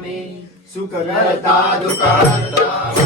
स्वामी सुख करता दुःख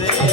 রে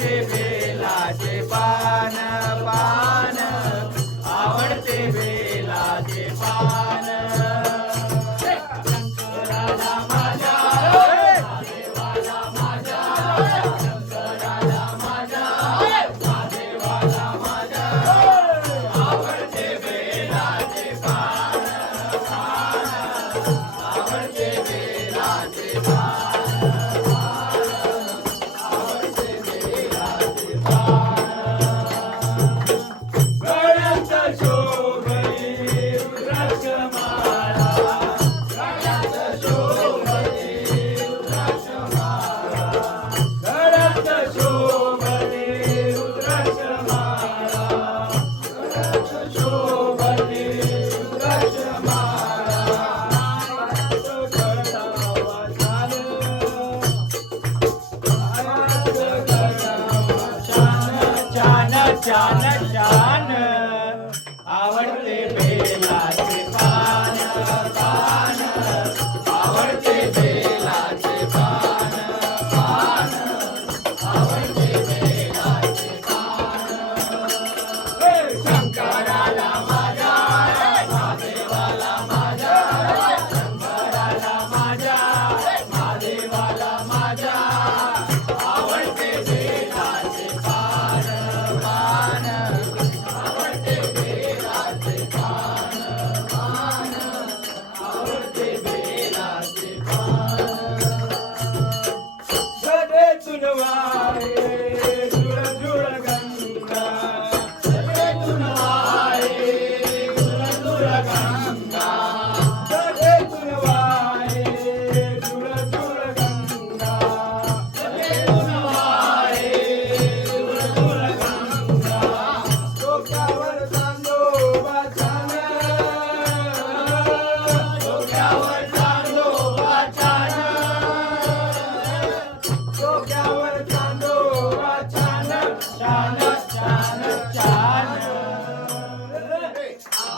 Yeah.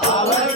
Alex.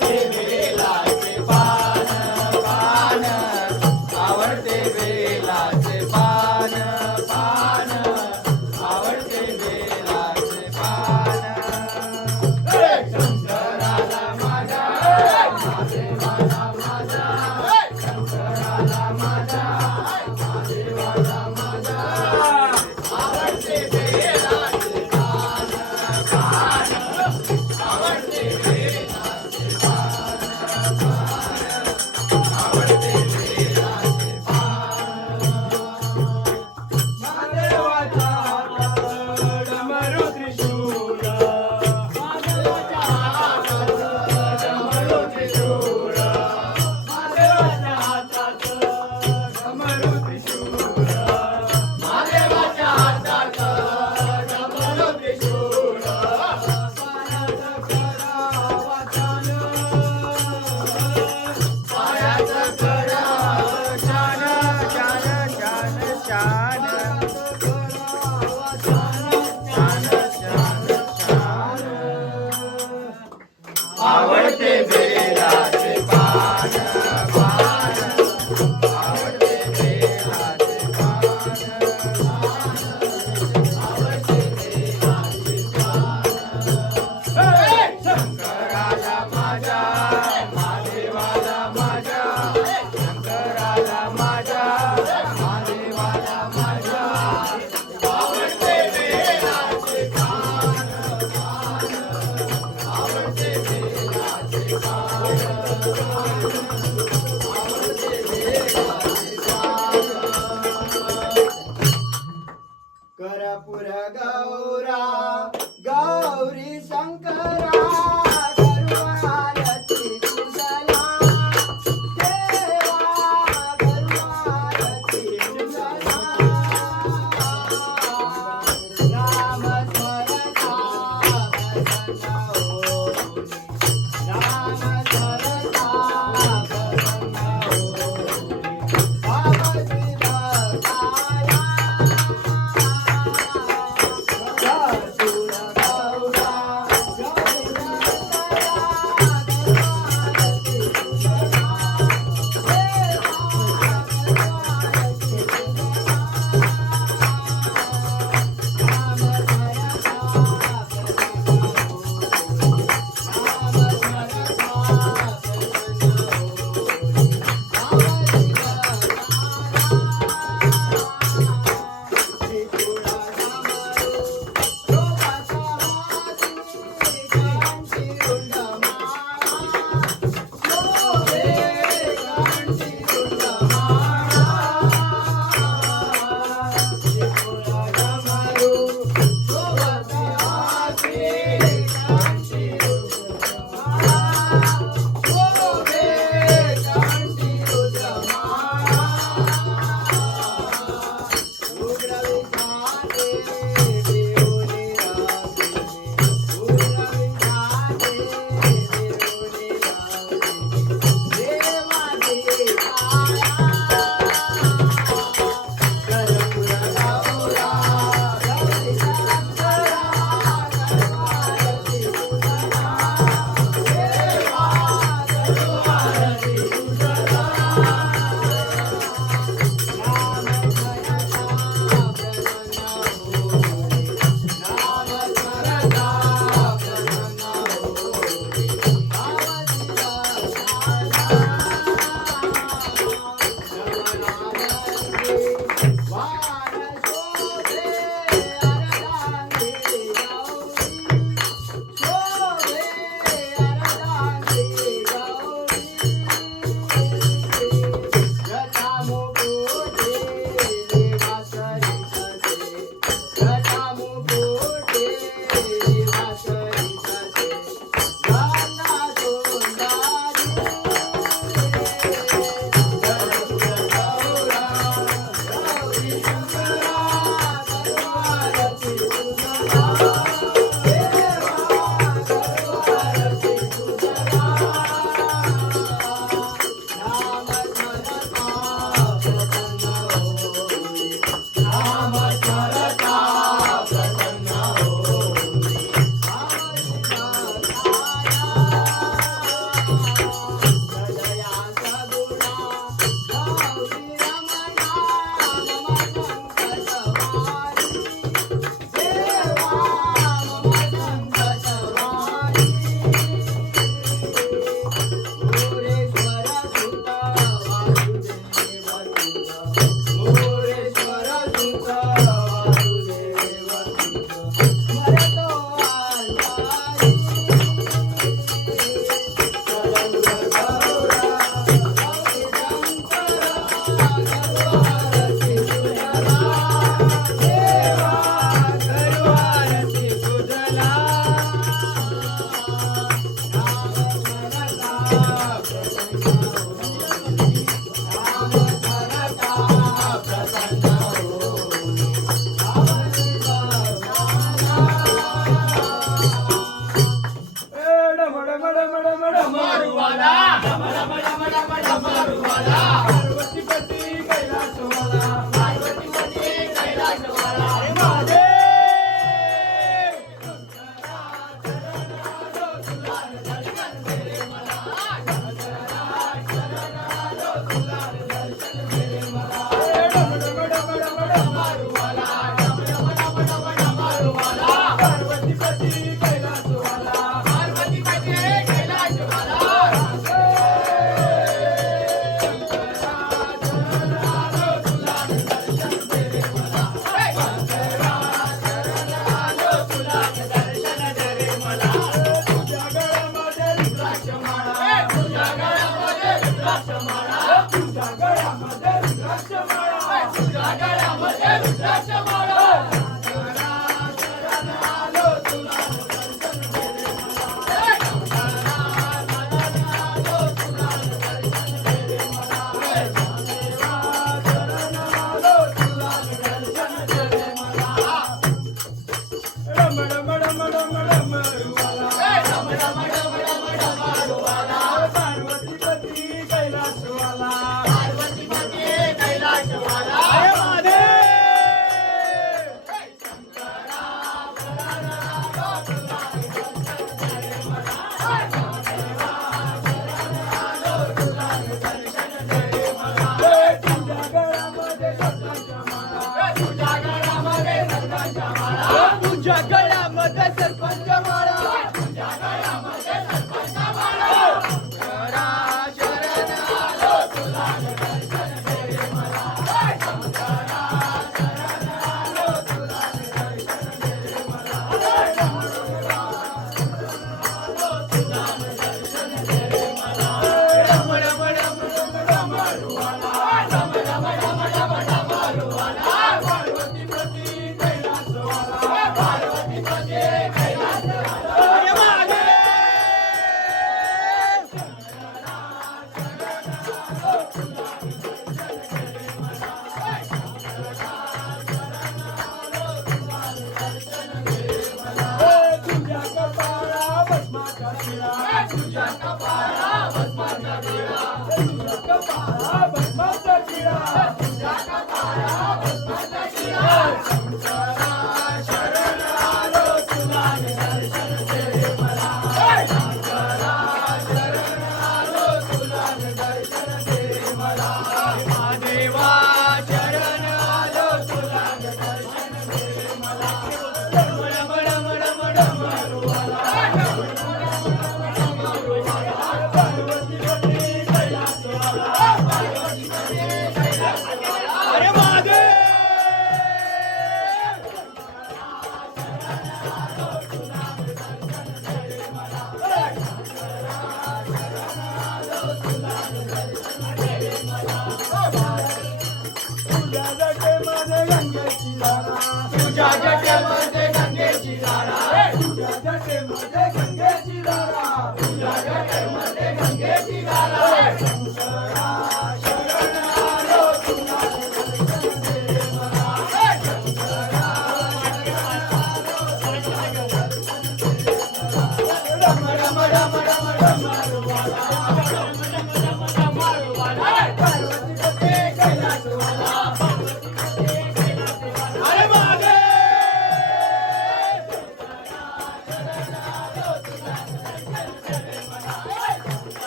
Coca-Cola.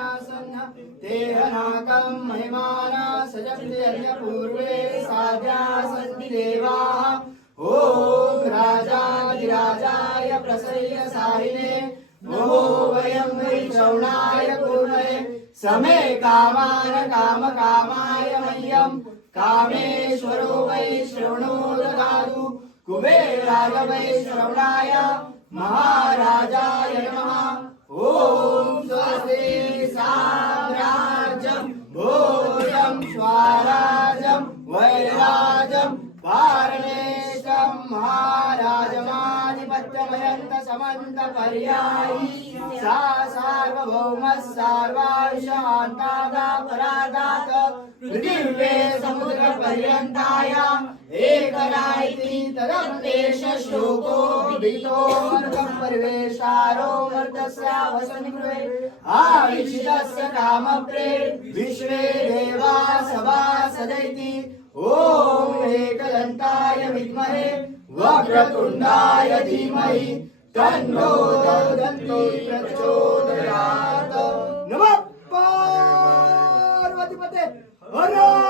ऋतमान्यासन्न तेहनाकं महिमाना सजन्ति यज्ञपूर्वे साध्या सन्ति देवाः। ॐ राजाधिराजाय प्रसय्य साहिने नमो वयं वै श्रवणाय कुर्महे समे कामान कामकामाय मह्यं। कामेश्वरो वै श्रवणो ददातु कुबेराय वै श्रवणाय। महाराजाय नमः। ఓం స్వస్తి సామ్రాజ్యం భూయం స్వరాజ్యం వైరాజ్యం పారణేశం మహారాజమాధిపత్యమయంత సమంత పర్యాయి. సా సార్వభౌమ సర్వాంశాంతాదా పరాదాత पृथिव्ये समुद्रपर्यन्ताय एकरायति तदप्येष श्लोको भीतो मर्गं परिवेशारो आविशितस्य कामप्रे विश्वे देवा सभा सदैति ॐ एकदन्ताय विद्महे वक्रतुण्डाय धीमहि तन्नो दन्ति प्रचोदयात्। ¡Oro!